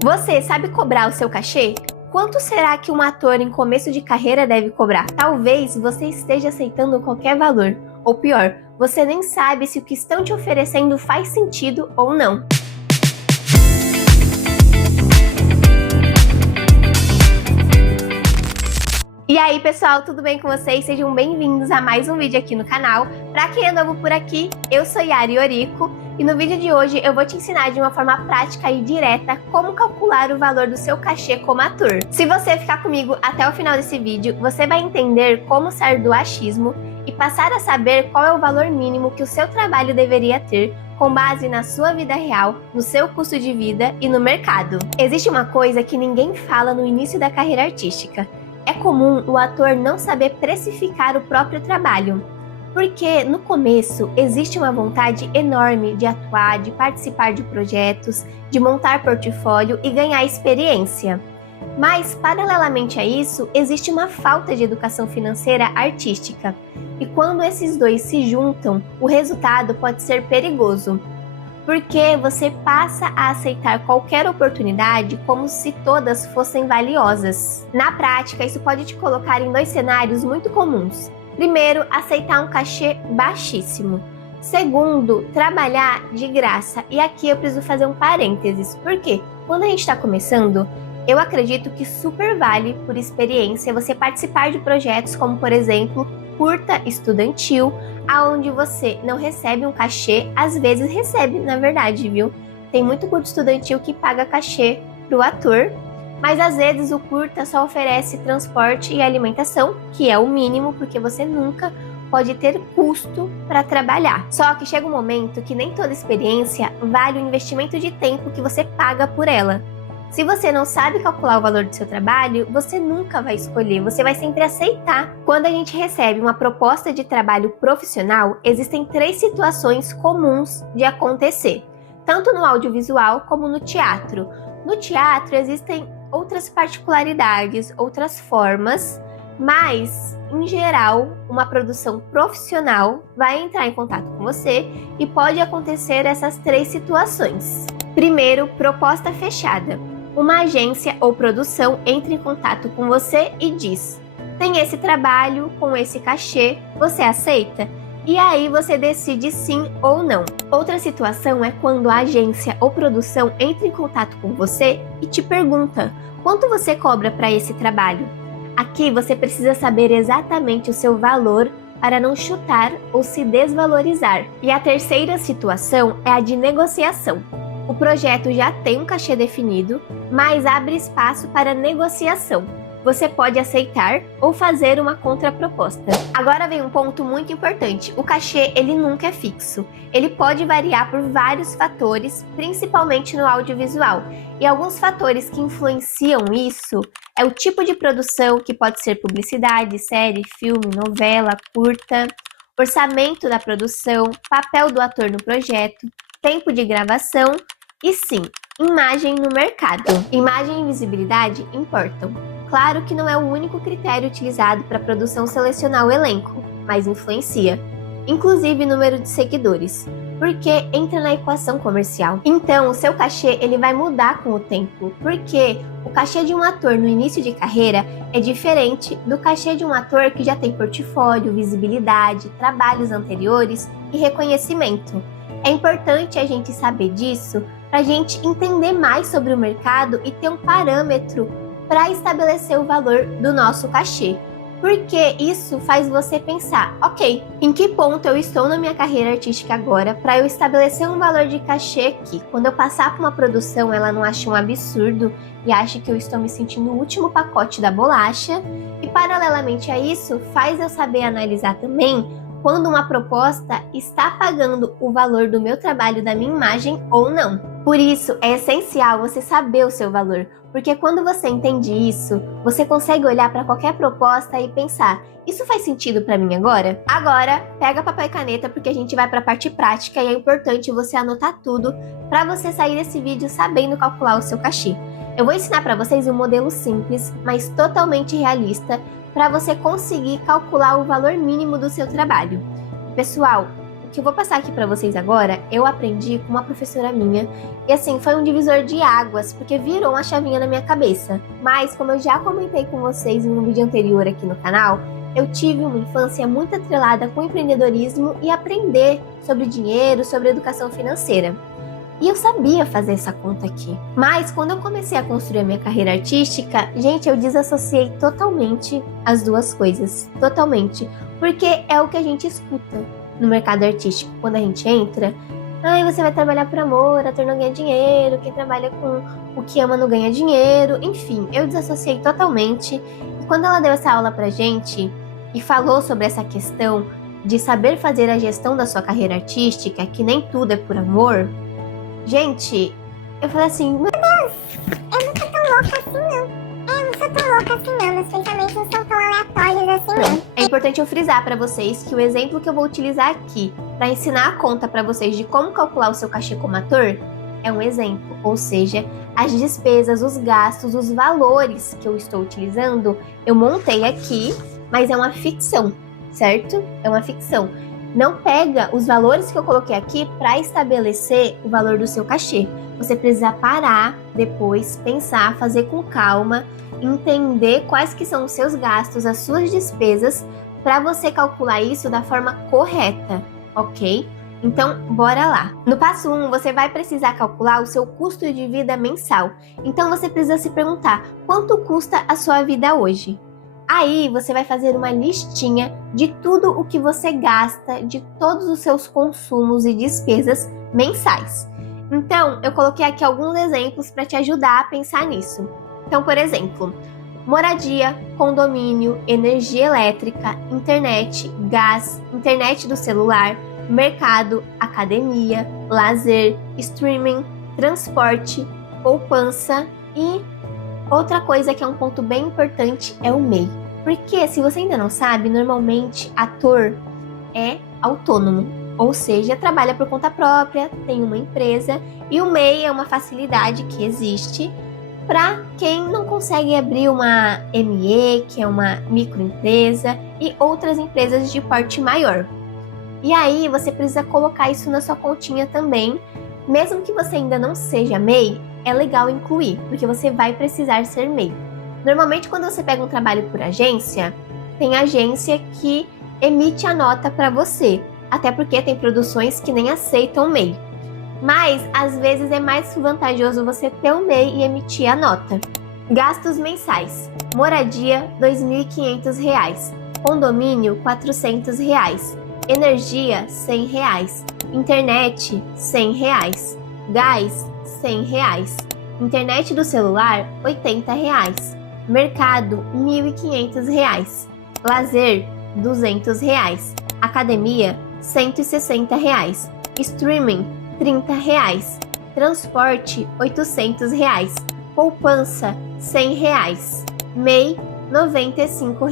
Você sabe cobrar o seu cachê? Quanto será que um ator em começo de carreira deve cobrar? Talvez você esteja aceitando qualquer valor, ou pior, você nem sabe se o que estão te oferecendo faz sentido ou não. E aí pessoal, tudo bem com vocês? Sejam bem-vindos a mais um vídeo aqui no canal. Pra quem é novo por aqui, eu sou Yari Orico e no vídeo de hoje eu vou te ensinar de uma forma prática e direta como calcular o valor do seu cachê como ator. Se você ficar comigo até o final desse vídeo, você vai entender como sair do achismo e passar a saber qual é o valor mínimo que o seu trabalho deveria ter com base na sua vida real, no seu custo de vida e no mercado. Existe uma coisa que ninguém fala no início da carreira artística. É comum o ator não saber precificar o próprio trabalho, porque no começo existe uma vontade enorme de atuar, de participar de projetos, de montar portfólio e ganhar experiência. Mas, paralelamente a isso, existe uma falta de educação financeira artística, e quando esses dois se juntam, o resultado pode ser perigoso. Porque você passa a aceitar qualquer oportunidade como se todas fossem valiosas. Na prática, isso pode te colocar em dois cenários muito comuns. Primeiro, aceitar um cachê baixíssimo. Segundo, trabalhar de graça. E aqui eu preciso fazer um parênteses, porque quando a gente está começando, eu acredito que super vale, por experiência, você participar de projetos como, por exemplo, curta estudantil, aonde você não recebe um cachê, às vezes recebe, na verdade, viu? Tem muito curta estudantil que paga cachê pro ator, mas às vezes o curta só oferece transporte e alimentação, que é o mínimo, porque você nunca pode ter custo para trabalhar. Só que chega um momento que nem toda experiência vale o investimento de tempo que você paga por ela. Se você não sabe calcular o valor do seu trabalho, você nunca vai escolher, você vai sempre aceitar. Quando a gente recebe uma proposta de trabalho profissional, existem 3 situações comuns de acontecer, tanto no audiovisual como no teatro. No teatro existem outras particularidades, outras formas, mas, em geral, uma produção profissional vai entrar em contato com você e pode acontecer essas 3 situações. Primeiro, proposta fechada. Uma agência ou produção entra em contato com você e diz: tem esse trabalho com esse cachê, você aceita? E aí você decide sim ou não. Outra situação é quando a agência ou produção entra em contato com você e te pergunta: quanto você cobra para esse trabalho? Aqui você precisa saber exatamente o seu valor para não chutar ou se desvalorizar. E a terceira situação é a de negociação. O projeto já tem um cachê definido, mas abre espaço para negociação. Você pode aceitar ou fazer uma contraproposta. Agora vem um ponto muito importante. O cachê, ele nunca é fixo. Ele pode variar por vários fatores, principalmente no audiovisual. E alguns fatores que influenciam isso é o tipo de produção, que pode ser publicidade, série, filme, novela, curta, orçamento da produção, papel do ator no projeto, tempo de gravação e sim, imagem no mercado. Imagem e visibilidade importam. Claro que não é o único critério utilizado para a produção selecionar o elenco, mas influencia. Inclusive número de seguidores, porque entra na equação comercial. Então, o seu cachê ele vai mudar com o tempo, porque o cachê de um ator no início de carreira é diferente do cachê de um ator que já tem portfólio, visibilidade, trabalhos anteriores e reconhecimento. É importante a gente saber disso para a gente entender mais sobre o mercado e ter um parâmetro para estabelecer o valor do nosso cachê. Porque isso faz você pensar, ok, em que ponto eu estou na minha carreira artística agora para eu estabelecer um valor de cachê que, quando eu passar por uma produção, ela não ache um absurdo e ache que eu estou me sentindo o último pacote da bolacha. E paralelamente a isso, faz eu saber analisar também quando uma proposta está pagando o valor do meu trabalho, da minha imagem ou não. Por isso, é essencial você saber o seu valor, porque quando você entende isso, você consegue olhar para qualquer proposta e pensar: isso faz sentido para mim agora? Agora, pega papel e caneta porque a gente vai para a parte prática e é importante você anotar tudo para você sair desse vídeo sabendo calcular o seu cachê. Eu vou ensinar para vocês um modelo simples, mas totalmente realista, para você conseguir calcular o valor mínimo do seu trabalho. Pessoal, o o que eu vou passar aqui pra vocês agora, eu aprendi com uma professora minha. E assim, foi um divisor de águas, porque virou uma chavinha na minha cabeça. Mas, como eu já comentei com vocês em um vídeo anterior aqui no canal, eu tive uma infância muito atrelada com empreendedorismo e aprender sobre dinheiro, sobre educação financeira. E eu sabia fazer essa conta aqui. Mas quando eu comecei a construir a minha carreira artística, gente, eu desassociei totalmente as duas coisas. Totalmente. Porque é o que a gente escuta no mercado artístico. Quando a gente entra, você vai trabalhar por amor, ator não ganha dinheiro, quem trabalha com o que ama não ganha dinheiro. Enfim, eu desassociei totalmente. E quando ela deu essa aula pra gente e falou sobre essa questão de saber fazer a gestão da sua carreira artística, que nem tudo é por amor, gente, eu falei assim, meu Deus, eu não sou tão louca assim não. Eu não sou tão louca assim não, meus pensamentos não são tão aleatórios assim não. É importante eu frisar pra vocês que o exemplo que eu vou utilizar aqui pra ensinar a conta pra vocês de como calcular o seu cachê como ator é um exemplo, ou seja, as despesas, os gastos, os valores que eu estou utilizando, eu montei aqui, mas é uma ficção, certo? É uma ficção. Não pega os valores que eu coloquei aqui para estabelecer o valor do seu cachê. Você precisa parar, depois pensar, fazer com calma, entender quais que são os seus gastos, as suas despesas, para você calcular isso da forma correta, ok? Então, bora lá. No passo 1, você vai precisar calcular o seu custo de vida mensal. Então, você precisa se perguntar, quanto custa a sua vida hoje? Aí você vai fazer uma listinha de tudo o que você gasta, de todos os seus consumos e despesas mensais. Então, eu coloquei aqui alguns exemplos para te ajudar a pensar nisso. Então, por exemplo, moradia, condomínio, energia elétrica, internet, gás, internet do celular, mercado, academia, lazer, streaming, transporte, poupança e outra coisa que é um ponto bem importante é o MEI. Porque, se você ainda não sabe, normalmente ator é autônomo, ou seja, trabalha por conta própria, tem uma empresa, e o MEI é uma facilidade que existe para quem não consegue abrir uma ME, que é uma microempresa, e outras empresas de porte maior. E aí você precisa colocar isso na sua continha também, mesmo que você ainda não seja MEI, é legal incluir, porque você vai precisar ser MEI. Normalmente, quando você pega um trabalho por agência, tem agência que emite a nota para você, até porque tem produções que nem aceitam MEI. Mas, às vezes, é mais vantajoso você ter um MEI e emitir a nota. Gastos mensais. Moradia, R$ 2.500. Condomínio, R$ 400. Energia, R$ 100. Internet, R$ 100. Gás, R$ 100. Internet do celular, R$ 80. Mercado, R$ 1.500. Lazer, R$ 200. Academia, R$ 160. Streaming, R$ 30. Transporte, R$ 800. Poupança, R$ 100. MEI, R$ 95.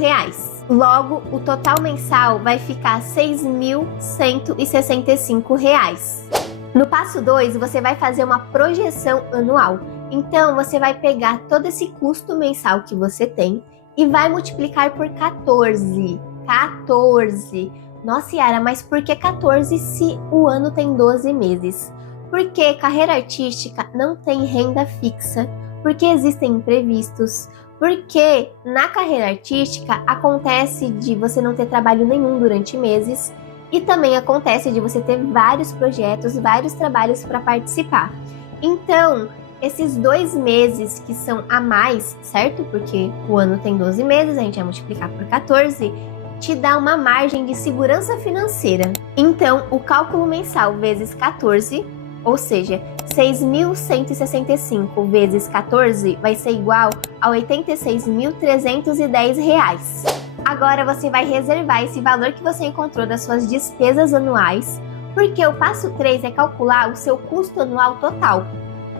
Logo, o total mensal vai ficar R$ 6.165. No passo 2, você vai fazer uma projeção anual. Então, você vai pegar todo esse custo mensal que você tem e vai multiplicar por 14. 14! Nossa, Yara, mas por que 14 se o ano tem 12 meses? Porque carreira artística não tem renda fixa, porque existem imprevistos, porque na carreira artística acontece de você não ter trabalho nenhum durante meses e também acontece de você ter vários projetos, vários trabalhos para participar. Então, esses 2 meses que são a mais, certo? Porque o ano tem 12 meses, a gente vai multiplicar por 14, te dá uma margem de segurança financeira. Então, o cálculo mensal vezes 14, ou seja, 6.165 vezes 14 vai ser igual a R$ 86.310. Agora você vai reservar esse valor que você encontrou das suas despesas anuais, porque o passo 3 é calcular o seu custo anual total.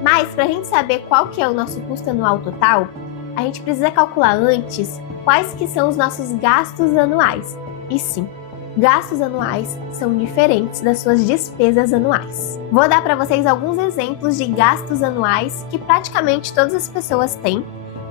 Mas para a gente saber qual que é o nosso custo anual total, a gente precisa calcular antes quais que são os nossos gastos anuais. E sim, gastos anuais são diferentes das suas despesas anuais. Vou dar para vocês alguns exemplos de gastos anuais que praticamente todas as pessoas têm,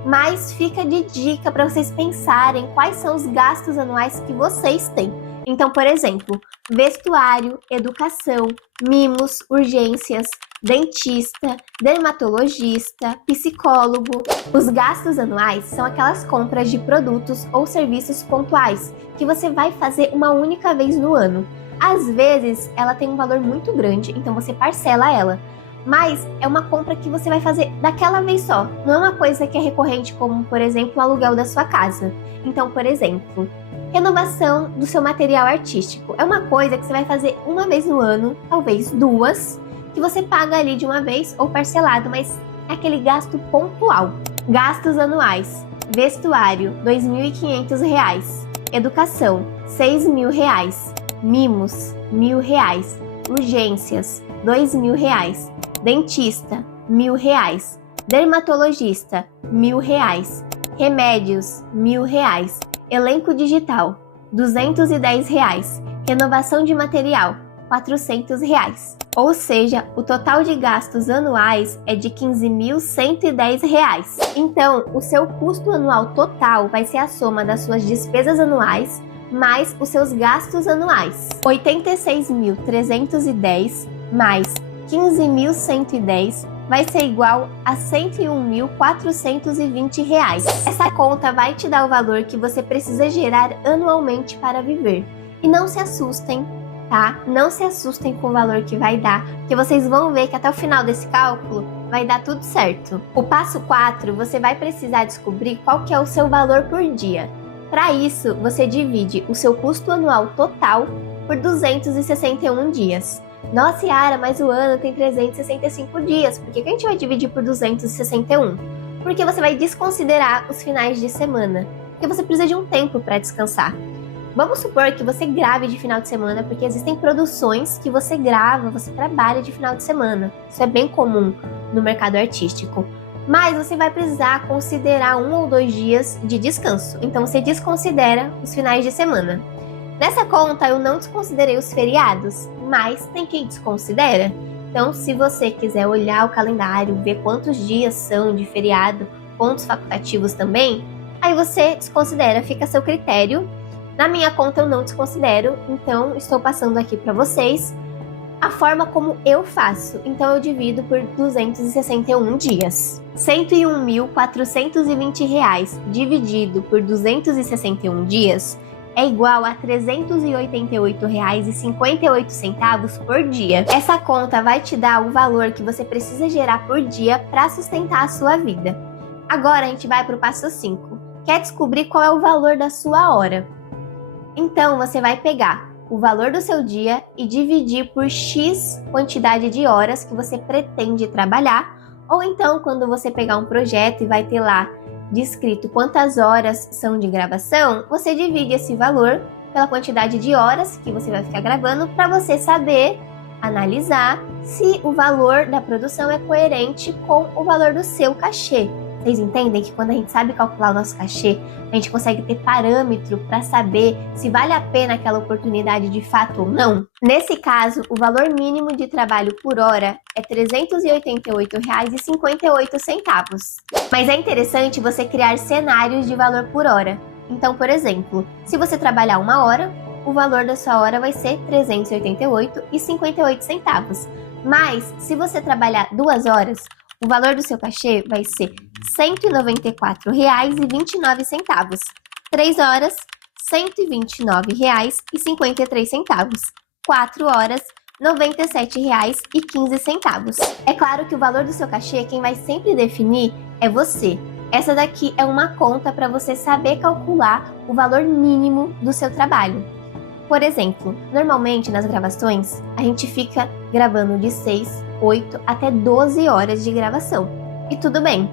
mas fica de dica para vocês pensarem quais são os gastos anuais que vocês têm. Então, por exemplo, vestuário, educação, mimos, urgências, dentista, dermatologista, psicólogo. Os gastos anuais são aquelas compras de produtos ou serviços pontuais que você vai fazer uma única vez no ano. Às vezes, ela tem um valor muito grande, então você parcela ela. Mas é uma compra que você vai fazer daquela vez só. Não é uma coisa que é recorrente, como, por exemplo, o aluguel da sua casa. Então, por exemplo, renovação do seu material artístico. É uma coisa que você vai fazer uma vez no ano, talvez duas, que você paga ali de uma vez ou parcelado, mas é aquele gasto pontual. Gastos anuais. Vestuário, R$ 2.500. Educação, R$ 6.000. Mimos, R$ 1.000. Urgências, R$ 2.000. Dentista, R$ 1.000. Dermatologista, R$ 1.000. Remédios, R$ 1.000. Elenco digital, R$ 210. Renovação de material, R$ 400. Ou seja, o total de gastos anuais é de R$ 15.110. Então, o seu custo anual total vai ser a soma das suas despesas anuais mais os seus gastos anuais. R$ 86.310 mais R$ 15.110 vai ser igual a R$ 101.420. Essa conta vai te dar o valor que você precisa gerar anualmente para viver. E não se assustem, tá? Não se assustem com o valor que vai dar, porque vocês vão ver que até o final desse cálculo vai dar tudo certo. O passo 4, você vai precisar descobrir qual que é o seu valor por dia. Para isso, você divide o seu custo anual total por 261 dias. Nossa, Yara, mas o ano tem 365 dias. Por que a gente vai dividir por 261? Porque você vai desconsiderar os finais de semana. Porque você precisa de um tempo para descansar. Vamos supor que você grave de final de semana, porque existem produções que você grava, você trabalha de final de semana. Isso é bem comum no mercado artístico. Mas você vai precisar considerar 1 ou 2 dias de descanso. Então você desconsidera os finais de semana. Nessa conta eu não desconsiderei os feriados, mas tem quem desconsidera. Então, se você quiser olhar o calendário, ver quantos dias são de feriado, pontos facultativos também, aí você desconsidera, fica a seu critério. Na minha conta eu não desconsidero, então estou passando aqui para vocês a forma como eu faço. Então eu divido por 261 dias. R$ 101.420 dividido por 261 dias é igual a R$ 388,58 por dia. Essa conta vai te dar o valor que você precisa gerar por dia para sustentar a sua vida. Agora a gente vai para o passo 5. Quer descobrir qual é o valor da sua hora? Então você vai pegar o valor do seu dia e dividir por X quantidade de horas que você pretende trabalhar, ou então quando você pegar um projeto e vai ter lá descrito quantas horas são de gravação, você divide esse valor pela quantidade de horas que você vai ficar gravando para você saber analisar se o valor da produção é coerente com o valor do seu cachê. Vocês entendem que quando a gente sabe calcular o nosso cachê, a gente consegue ter parâmetro para saber se vale a pena aquela oportunidade de fato ou não? Nesse caso, o valor mínimo de trabalho por hora é R$ 388,58. Mas é interessante você criar cenários de valor por hora. Então, por exemplo, se você trabalhar 1 hora, o valor da sua hora vai ser R$ 388,58. Mas, se você trabalhar 2 horas, o valor do seu cachê vai ser R$ 194,29. 3 horas, R$ 129,53. 4 horas, R$ 97,15. É claro que o valor do seu cachê, quem vai sempre definir é você. Essa daqui é uma conta para você saber calcular o valor mínimo do seu trabalho. Por exemplo, normalmente nas gravações, a gente fica gravando de 6, 8 até 12 horas de gravação. E tudo bem.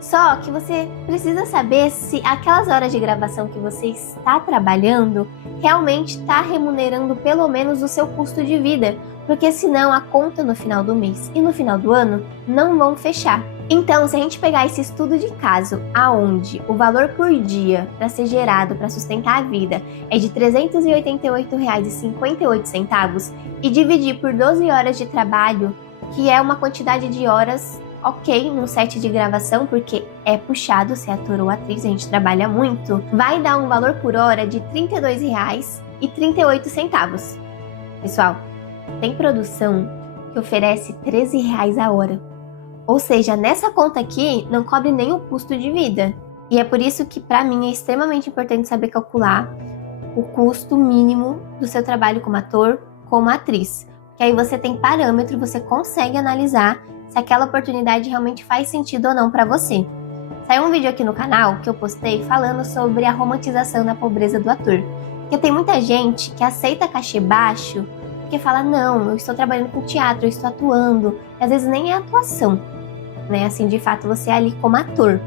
Só que você precisa saber se aquelas horas de gravação que você está trabalhando realmente está remunerando pelo menos o seu custo de vida, porque senão a conta no final do mês e no final do ano não vão fechar. Então, se a gente pegar esse estudo de caso, aonde o valor por dia para ser gerado para sustentar a vida é de R$ 388,58 e dividir por 12 horas de trabalho, que é uma quantidade de horas ok num set de gravação, porque é puxado ser ator ou atriz, a gente trabalha muito, vai dar um valor por hora de R$ 32,00 R$1,38. Pessoal, tem produção que oferece R$13 a hora. Ou seja, nessa conta aqui não cobre nem o custo de vida. E é por isso que para mim é extremamente importante saber calcular o custo mínimo do seu trabalho como ator, como atriz. Que aí você tem parâmetro, você consegue analisar se aquela oportunidade realmente faz sentido ou não para você. Saiu um vídeo aqui no canal que eu postei falando sobre a romantização da pobreza do ator. Porque tem muita gente que aceita cachê baixo porque fala, não, eu estou trabalhando com teatro, eu estou atuando. E às vezes nem é atuação, né? Assim, de fato, você é ali como ator.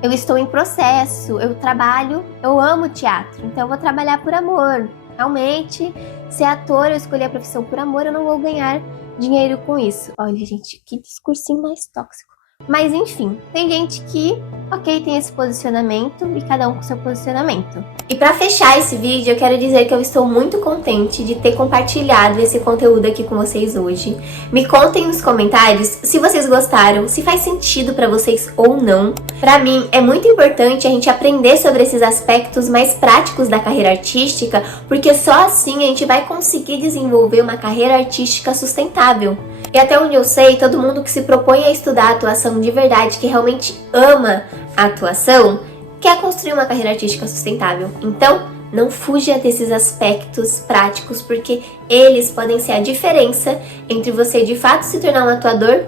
Eu estou em processo, eu trabalho, eu amo teatro, então eu vou trabalhar por amor. Realmente, ser ator, eu escolhi a profissão por amor, eu não vou ganhar dinheiro com isso. Olha, gente, que discursinho mais tóxico. Mas enfim, tem gente que, ok, tem esse posicionamento e cada um com seu posicionamento. E pra fechar esse vídeo, eu quero dizer que eu estou muito contente de ter compartilhado esse conteúdo aqui com vocês hoje. Me contem nos comentários se vocês gostaram, se faz sentido pra vocês ou não. Pra mim, é muito importante a gente aprender sobre esses aspectos mais práticos da carreira artística, porque só assim a gente vai conseguir desenvolver uma carreira artística sustentável. E até onde eu sei, todo mundo que se propõe a estudar a atuação de verdade, que realmente ama a atuação, quer construir uma carreira artística sustentável. Então, não fuja desses aspectos práticos, porque eles podem ser a diferença entre você de fato se tornar um atuador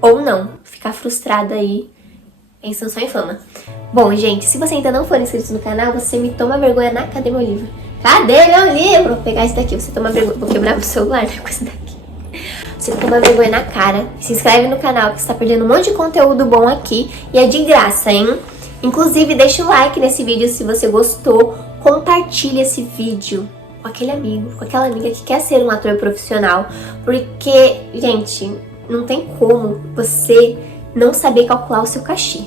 ou não. Ficar frustrado aí, pensando só em fama. Bom, gente, se você ainda não for inscrito no canal, você me toma vergonha na... Cadê meu livro? Cadê meu livro? Vou pegar esse daqui, você toma vergonha. Vou quebrar meu celular com esse daqui. Você toma vergonha na cara, se inscreve no canal que você tá perdendo um monte de conteúdo bom aqui e é de graça, hein? Inclusive, deixa o like nesse vídeo se você gostou, compartilha esse vídeo com aquele amigo, com aquela amiga que quer ser um ator profissional, porque, gente, não tem como você não saber calcular o seu cachê.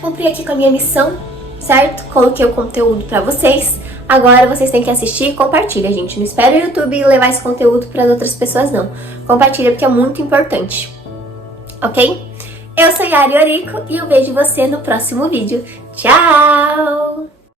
Cumpri aqui com a minha missão, certo? Coloquei o conteúdo pra vocês. Agora vocês têm que assistir e compartilha, gente. Não espera o YouTube levar esse conteúdo para as outras pessoas, não. Compartilha porque é muito importante. Ok? Eu sou Yari Orico e eu vejo você no próximo vídeo. Tchau!